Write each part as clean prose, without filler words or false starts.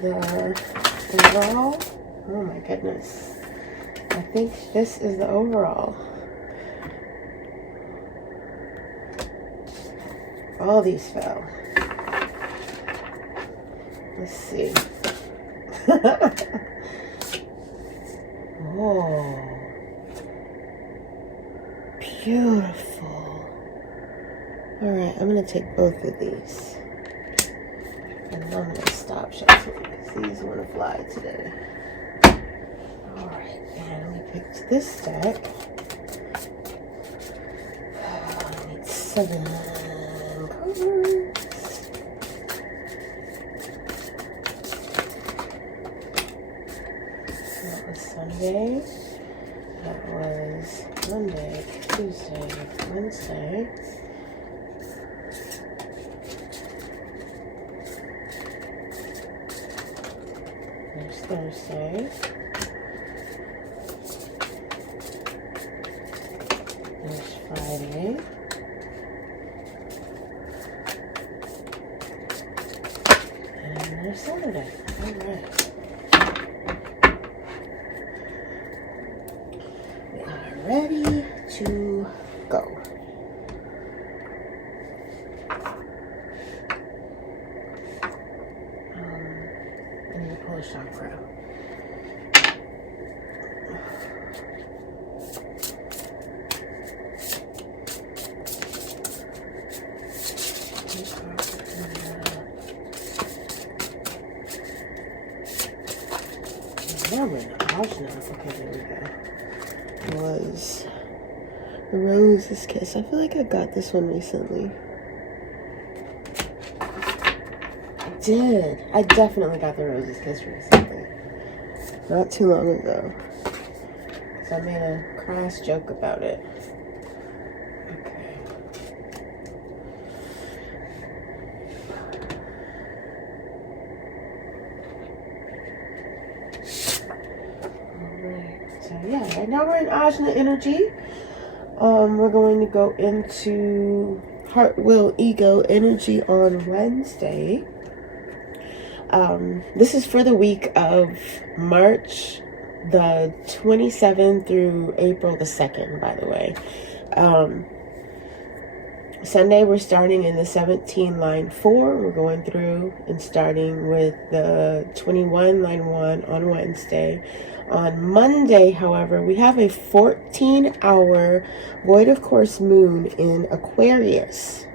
the overall. Oh my goodness. I think this is the overall. All these fell. Let's see. Oh, beautiful. All right, I'm gonna take both of these, and I'm gonna stop shuffling because these want to fly today. All right, and we picked this deck. I need 7 cards. That was Sunday. That was Monday, Tuesday, Wednesday. There's Thursday. There's Friday. And there's Saturday. All right. We are ready to go. I need to pull a chakra. Now we're in the ajna. Okay, there we go. Was the Rose's Kiss. I feel like I got this one recently. I did. I definitely got the Rose's Kiss recently. Not too long ago. So I made a crass joke about it. Okay. Alright. So yeah, right now we're in Ajna energy. We're going to go into Heart, Will, Ego energy on Wednesday. This is for the week of March the 27th through April the 2nd, by the way. Sunday, we're starting in the 17 line 4. We're going through and starting with the 21 line 1 on Wednesday. On Monday, however, we have a 14-hour void of course moon in Aquarius.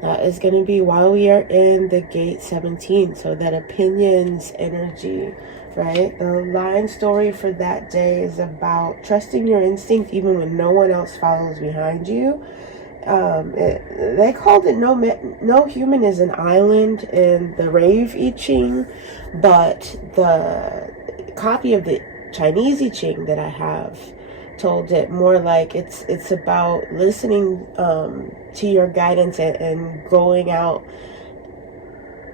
That is going to be while we are in the gate 17, so that opinions energy, right? The line story for that day is about trusting your instinct even when no one else follows behind you. They called it no human is an island in the Rave I Ching, but the copy of the Chinese I Ching that I have told it more like it's about listening to your guidance and going out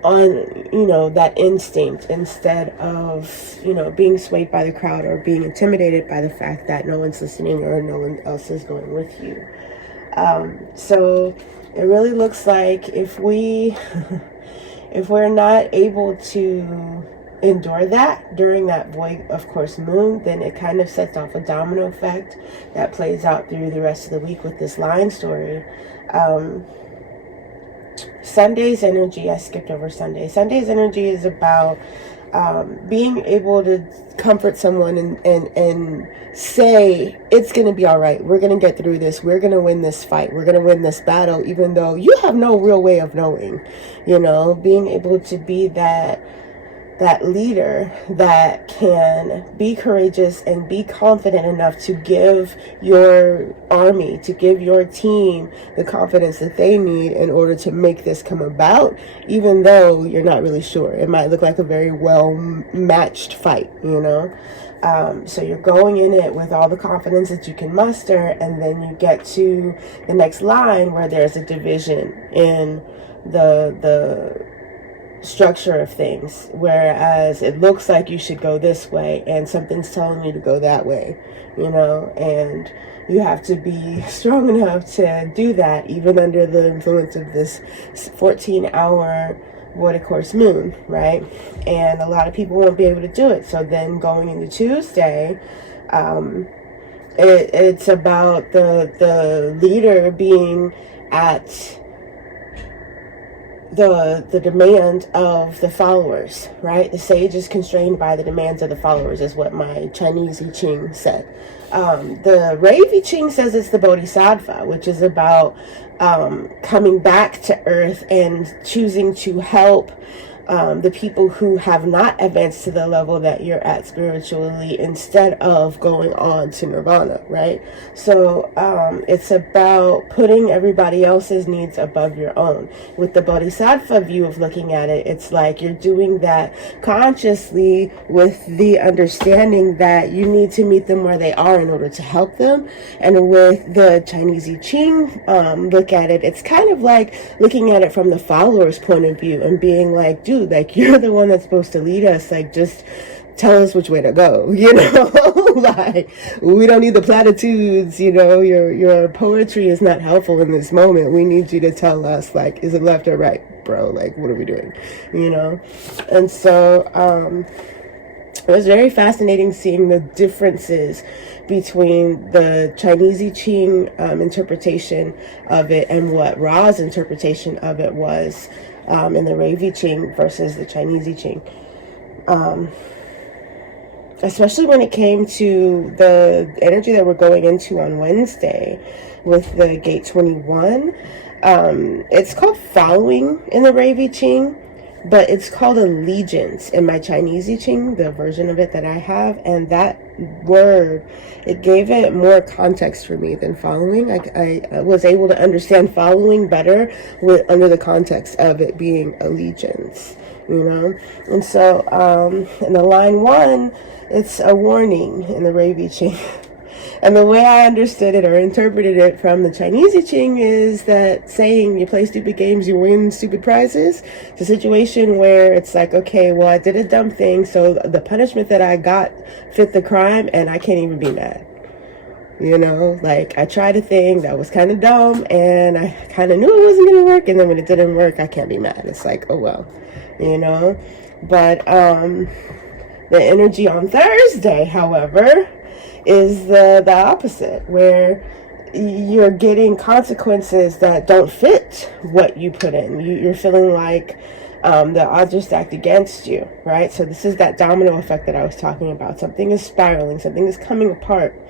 on, you know, that instinct instead of, you know, being swayed by the crowd or being intimidated by the fact that no one's listening or no one else is going with you. So it really looks like if we're not able to endure that during that void of course moon, then it kind of sets off a domino effect that plays out through the rest of the week with this line story. Sunday's energy, I skipped over Sunday. Sunday's energy is about being able to comfort someone and say, it's going to be all right. We're going to get through this. We're going to win this fight. We're going to win this battle, even though you have no real way of knowing, you know, being able to be that leader that can be courageous and be confident enough to give your army, to give your team the confidence that they need in order to make this come about, even though you're not really sure. It might look like a very well matched fight, you know. So you're going in it with all the confidence that you can muster, and then you get to the next line where there's a division in the structure of things, whereas it looks like you should go this way and something's telling you to go that way, you know, and you have to be strong enough to do that even under the influence of this 14-hour void of course moon, right? And a lot of people won't be able to do it. So then going into Tuesday, it's about the leader being at the demand of the followers, right? The sage is constrained by the demands of the followers, is what my Chinese I Ching said. The Rave I Ching says it's the Bodhisattva, which is about coming back to earth and choosing to help the people who have not advanced to the level that you're at spiritually, instead of going on to nirvana, right? So it's about putting everybody else's needs above your own. With the bodhisattva view of looking at it, it's like you're doing that consciously with the understanding that you need to meet them where they are in order to help them. And with the Chinese I Ching look at it, it's kind of like looking at it from the follower's point of view and being like, dude, like, you're the one that's supposed to lead us. Like, just tell us which way to go, you know? Like, we don't need the platitudes, you know? Your poetry is not helpful in this moment. We need you to tell us, like, is it left or right, bro? Like, what are we doing, you know? And so it was very fascinating seeing the differences between the Chinese I Ching interpretation of it and what Ra's interpretation of it was in the Rave I Ching versus the Chinese I Ching. Especially when it came to the energy that we're going into on Wednesday with the Gate 21. It's called following in the Rave I Ching, but it's called allegiance in my Chinese I Ching, the version of it that I have. And that word, it gave it more context for me than following. I was able to understand following better under the context of it being allegiance, you know. And so in the line 1, it's a warning in the Rave I Ching. And the way I understood it or interpreted it from the Chinese I Ching is that saying you play stupid games, you win stupid prizes. It's a situation where it's like, okay, well, I did a dumb thing, so the punishment that I got fit the crime, and I can't even be mad. You know, like, I tried a thing that was kind of dumb, and I kind of knew it wasn't going to work, and then when it didn't work, I can't be mad. It's like, oh, well, you know. But the energy on Thursday, however, is the opposite, where you're getting consequences that don't fit what you put in. You're feeling like the odds are stacked against you, right? So this is that domino effect that I was talking about. Something is spiraling, something is coming apart.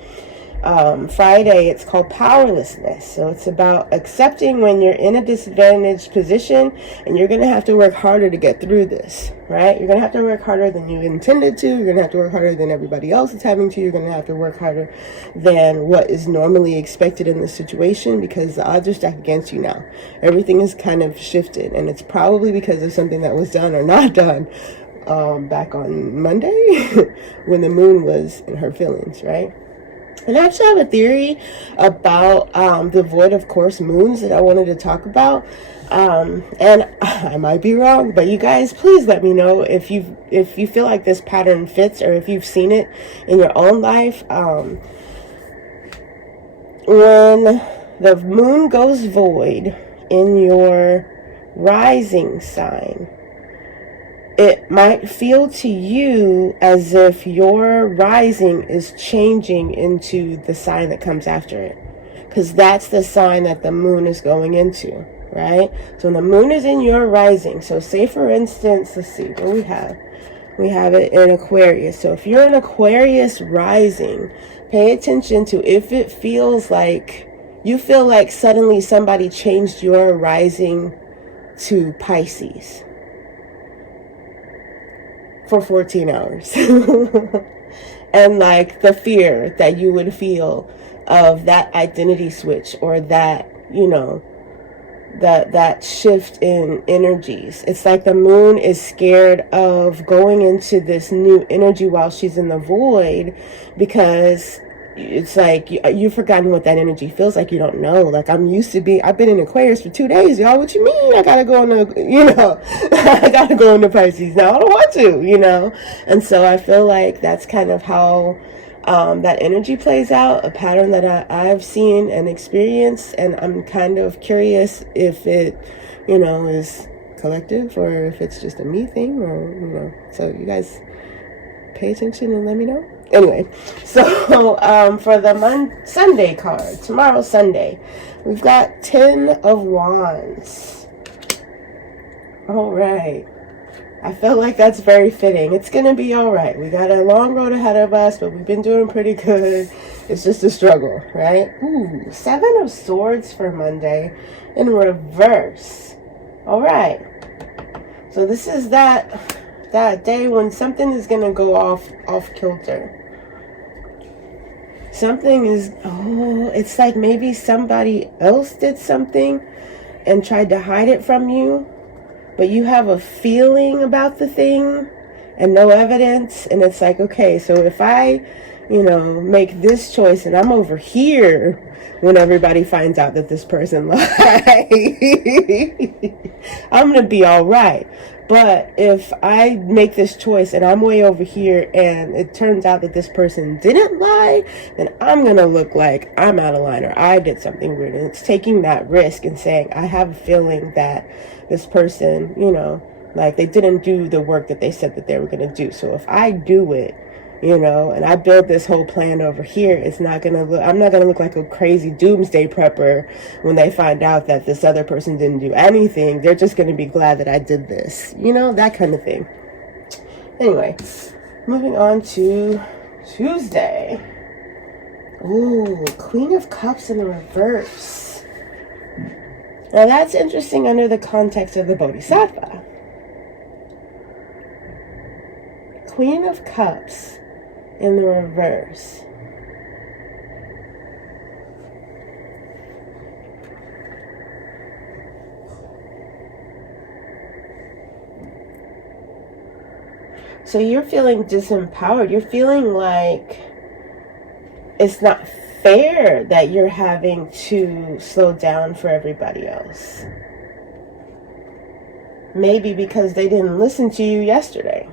Friday, it's called powerlessness. So it's about accepting when you're in a disadvantaged position and you're going to have to work harder to get through this, right? You're going to have to work harder than you intended to. You're going to have to work harder than everybody else is having to. You're going to have to work harder than what is normally expected in this situation, because the odds are stacked against you now. Everything is kind of shifted, and it's probably because of something that was done or not done back on Monday when the moon was in her feelings, right? And I actually have a theory about the void of course moons that I wanted to talk about. And I might be wrong, but you guys, please let me know if you feel like this pattern fits, or if you've seen it in your own life. When the moon goes void in your rising sign, it might feel to you as if your rising is changing into the sign that comes after it, because that's the sign that the moon is going into, right? So when the moon is in your rising, so say for instance, let's see what we have. We have it in Aquarius. So if you're in Aquarius rising, pay attention to if it feels like you feel like suddenly somebody changed your rising to Pisces for 14 hours. And like the fear that you would feel of that identity switch, or that, you know, that shift in energies. It's like the moon is scared of going into this new energy while she's in the void, because it's like you've forgotten what that energy feels like. You don't know. Like, I've been in Aquarius for 2 days, y'all. What you mean? I gotta go into, I gotta go into Pisces now. I don't want to. And so I feel like that's kind of how that energy plays out, a pattern that I've seen and experienced. And I'm kind of curious if it, is collective or if it's just a me thing or, so you guys pay attention and let me know. Anyway, so for the Sunday card, tomorrow Sunday, we've got 10 of Wands. All right. I feel like that's very fitting. It's going to be all right. We got a long road ahead of us, but we've been doing pretty good. It's just a struggle, right? Ooh, 7 of Swords for Monday in reverse. All right. So this is that day when something is going to go off kilter. It's like maybe somebody else did something and tried to hide it from you, but you have a feeling about the thing and no evidence. And it's like, okay, so if I, make this choice and I'm over here when everybody finds out that this person lied, I'm going to be all right. But if I make this choice and I'm way over here and it turns out that this person didn't lie, then I'm going to look like I'm out of line or I did something weird. And it's taking that risk and saying, I have a feeling that this person, like they didn't do the work that they said that they were going to do. So if I do it, and I build this whole plan over here, I'm not going to look like a crazy doomsday prepper when they find out that this other person didn't do anything. They're just going to be glad that I did this, that kind of thing. Anyway, moving on to Tuesday. Ooh, Queen of Cups in the reverse. Now that's interesting under the context of the Bodhisattva. Queen of Cups in the reverse. So you're feeling disempowered. You're feeling like it's not fair that you're having to slow down for everybody else. Maybe because they didn't listen to you yesterday.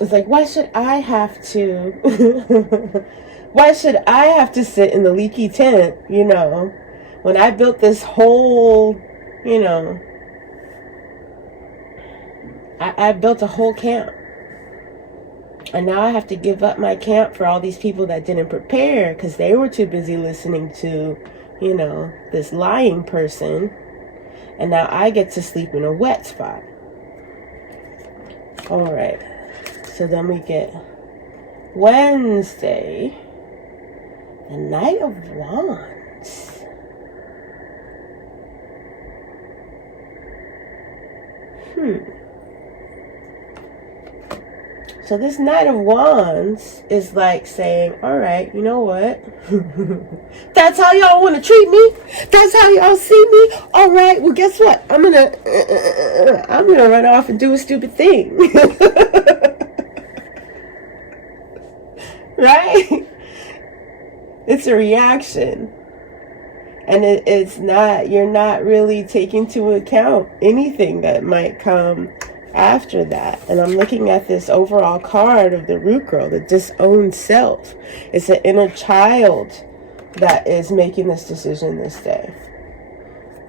It's like, why should I have to sit in the leaky tent, when I built this whole, I built a whole camp. And now I have to give up my camp for all these people that didn't prepare because they were too busy listening to, this lying person. And now I get to sleep in a wet spot. All right. So then we get Wednesday, the Knight of Wands. So this Knight of Wands is like saying, all right, you know what? That's how y'all want to treat me? That's how y'all see me? All right, well, guess what? I'm gonna run off and do a stupid thing. Right? It's a reaction. And you're not really taking into account anything that might come after that. And I'm looking at this overall card of the root girl, the disowned self. It's an inner child that is making this decision this day.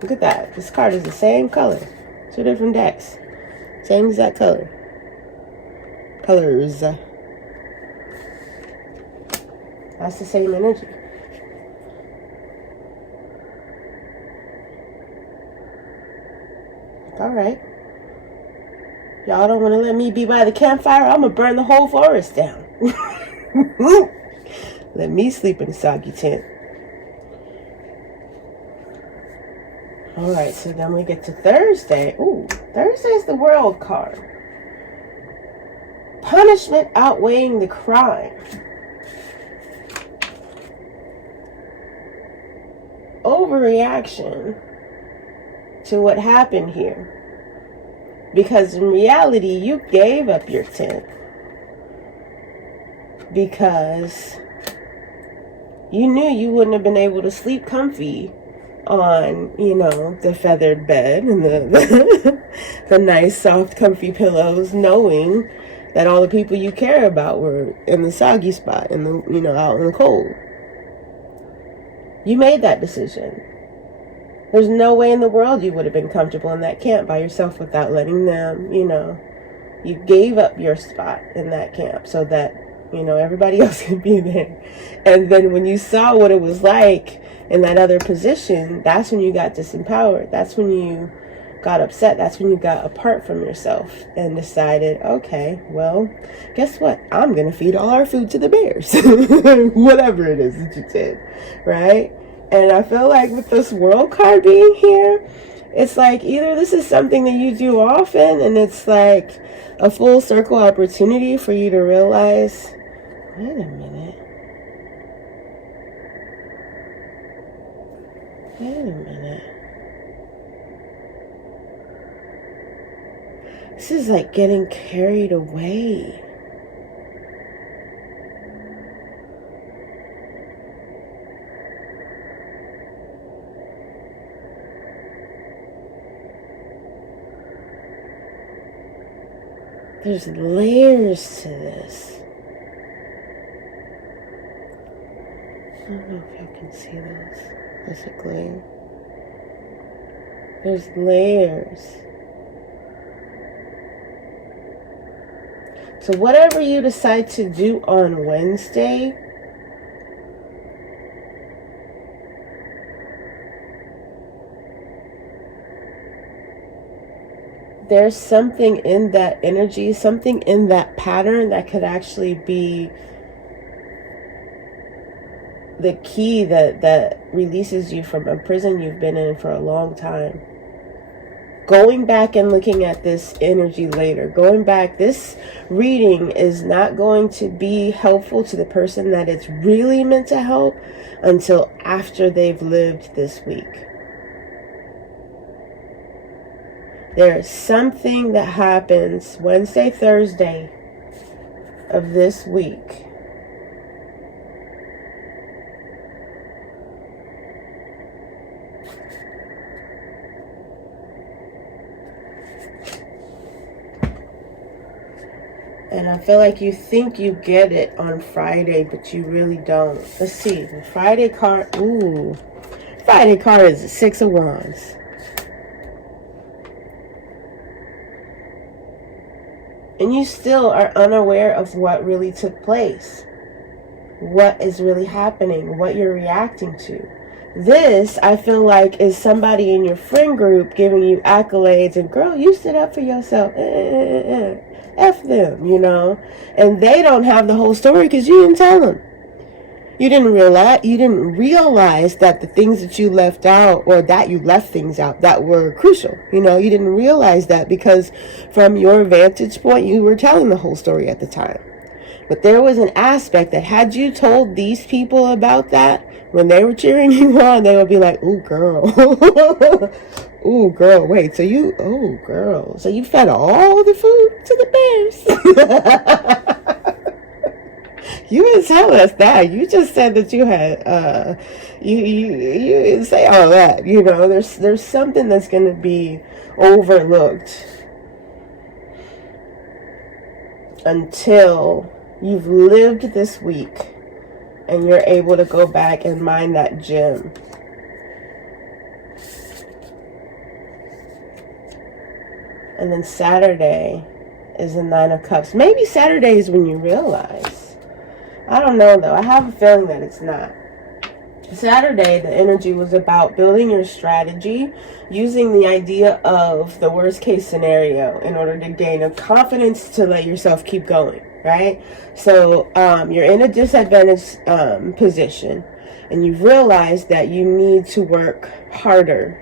Look at that. This card is the same color. 2 different decks. Same exact color. Colors. That's the same energy. All right. Y'all don't want to let me be by the campfire? I'm going to burn the whole forest down. Let me sleep in a soggy tent. All right, so then we get to Thursday. Ooh, Thursday's the World card. Punishment outweighing the crime. overreaction to what happened here. Because in reality, you gave up your tent because you knew you wouldn't have been able to sleep comfy on, the feathered bed and the nice, soft, comfy pillows, knowing that all the people you care about were in the soggy spot, in the, out in the cold. You made that decision. There's no way in the world you would have been comfortable in that camp by yourself without letting them, you gave up your spot in that camp so that, everybody else could be there. And then when you saw what it was like in that other position, that's when you got disempowered. That's when you got upset. That's when you got apart from yourself and decided, okay, well, guess what? I'm going to feed all our food to the bears. Whatever it is that you did, right? And I feel like with this world card being here, it's like either this is something that you do often and it's like a full circle opportunity for you to realize, wait a minute. This is like getting carried away. There's layers to this. I don't know if you can see this physically. There's layers. So whatever you decide to do on Wednesday, there's something in that energy, something in that pattern that could actually be the key that releases you from a prison you've been in for a long time. Going back and looking at this energy later, this reading is not going to be helpful to the person that it's really meant to help until after they've lived this week. There's something that happens Wednesday, Thursday of this week. And I feel like you think you get it on Friday, but you really don't. Let's see. The Friday card. Ooh. Friday card is the Six of Wands. And you still are unaware of what really took place. What is really happening. What you're reacting to. This, I feel like, is somebody in your friend group giving you accolades. And girl, you stood up for yourself. F them, and they don't have the whole story because you didn't tell them. You didn't realize that the things that you left out, or that you left things out that were crucial. You didn't realize that because from your vantage point, you were telling the whole story at the time. But there was an aspect that had you told these people about that, when they were cheering you on, they would be like, ooh, girl. Ooh, girl, wait, so you fed all the food to the bears? You didn't tell us that. You just said that you had, you didn't say all that. There's something that's going to be overlooked until you've lived this week and you're able to go back and mine that gem. And then Saturday is the Nine of Cups. Maybe Saturday is when you realize. I don't know, though. I have a feeling that it's not. Saturday, the energy was about building your strategy, using the idea of the worst case scenario in order to gain a confidence to let yourself keep going, right? So you're in a disadvantaged position, and you've realized that you need to work harder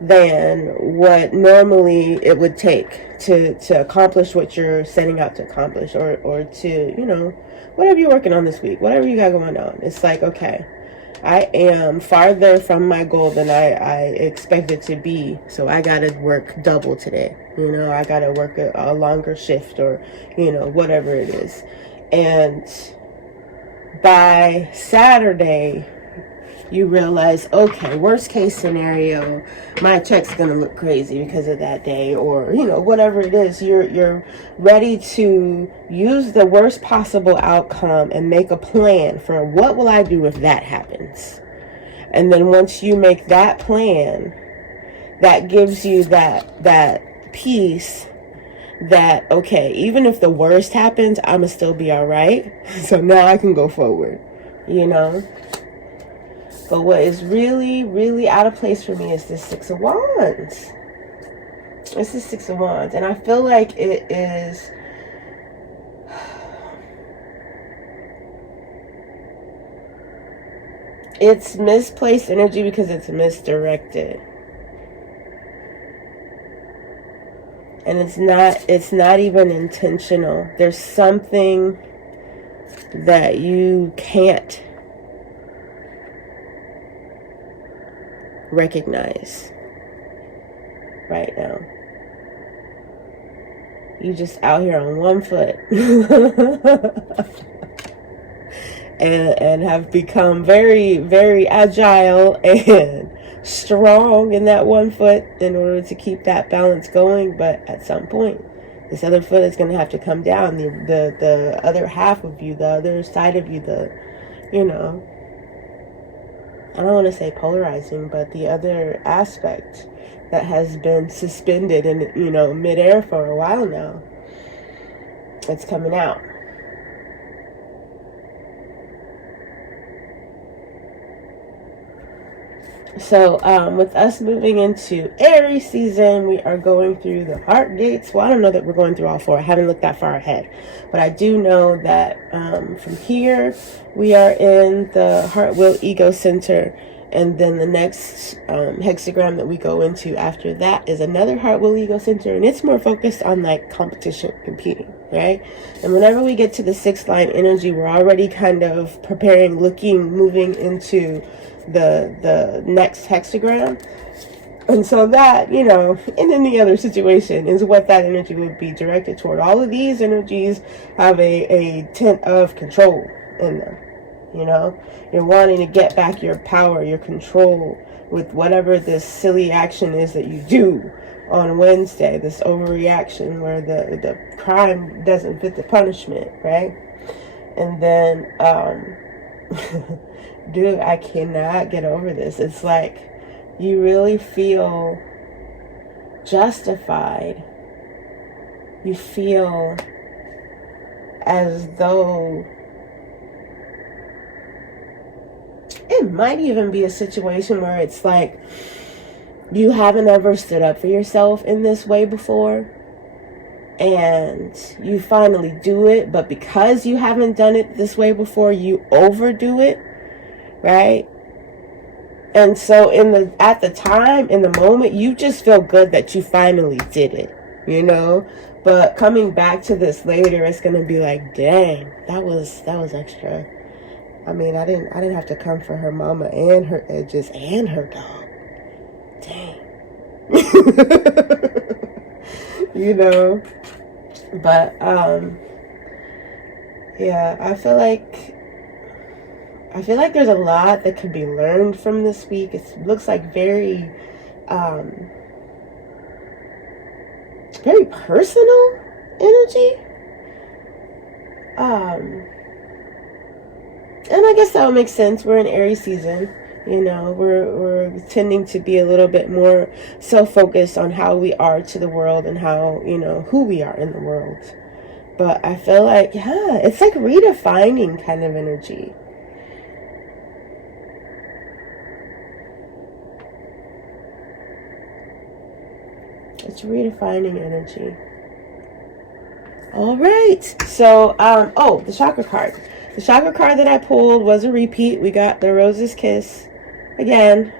than what normally it would take to accomplish what you're setting out to accomplish, or to, whatever you're working on this week, whatever you got going on. It's like, okay, I am farther from my goal than I expected to be. So I got to work double today. You know, I got to work a longer shift, or, you know, whatever it is. And by Saturday, you realize, okay, worst case scenario, my check's gonna look crazy because of that day, or, you know, whatever it is. You're ready to use the worst possible outcome and make a plan for what will I do if that happens. And then once you make that plan, that gives you that peace that, okay, even if the worst happens, I'ma still be all right. So now I can go forward, you know. But what is really, really out of place for me is this Six of Wands. It's the Six of Wands. And I feel like it is... it's misplaced energy because it's misdirected. And it's not even intentional. There's something that you can't recognize right now. You just out here on one foot and have become very, very agile and strong in that one foot in order to keep that balance going. But at some point, this other foot is going to have to come down. The other half of you, the other side of you, you know, I don't want to say polarizing, but the other aspect that has been suspended in, you know, midair for a while now, it's coming out. So with us moving into Aries season, we are going through the heart gates. Well, I don't know that we're going through all four. I haven't looked that far ahead. But I do know that from here, we are in the heart, will, ego center. And then the next hexagram that we go into after that is another heart, will, ego center. And it's more focused on like competition, competing, right? And whenever we get to the sixth line energy, we're already kind of preparing, moving into the next hexagram. And so that, you know, in any other situation is what that energy would be directed toward. All of these energies have a tint of control in them. You know, you're wanting to get back your power, your control with whatever this silly action is that you do on Wednesday, this overreaction where the crime doesn't fit the punishment, right? And then, dude, I cannot get over this. It's like you really feel justified. You feel as though it might even be a situation where it's like you haven't ever stood up for yourself in this way before, and you finally do it, but because you haven't done it this way before, you overdo it, right? And so at the time, in the moment, you just feel good that you finally did it, you know? But coming back to this later, it's going to be like, dang, that was extra. I mean, I didn't have to come for her mama and her edges and her dog. Dang. You know? But, yeah, I feel like there's a lot that could be learned from this week. It looks like very personal energy. And I guess that would make sense. We're in Aries season. You know, we're tending to be a little bit more self-focused on how we are to the world and how, you know, who we are in the world. But I feel like, yeah, it's like redefining kind of energy. It's redefining energy. All right. So, the chakra card. The chakra card that I pulled was a repeat. We got the Rose's Kiss again.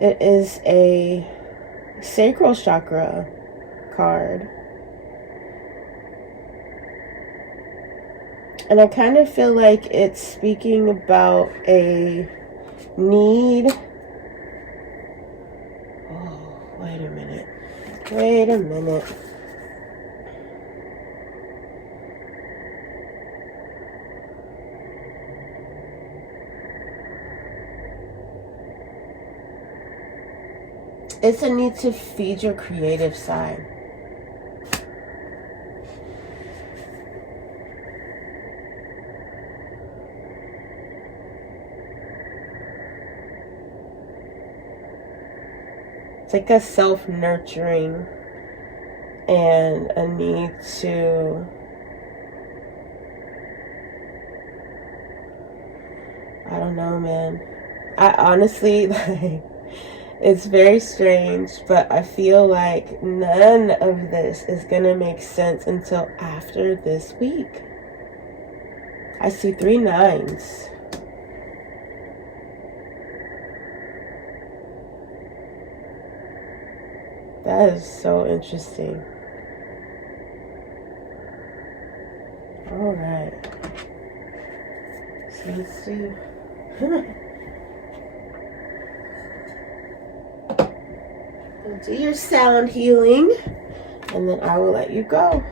It is a sacral chakra card. And I kind of feel like it's speaking about a need. Oh, wait a minute. Wait a minute. It's a need to feed your creative side. It's like a self-nurturing and a need to I don't know, man. I honestly, like, it's very strange, but I feel like none of this is going to make sense until after this week. I see 3 9s. That is so interesting. All right. So let's do. We'll do your sound healing, and then I will let you go.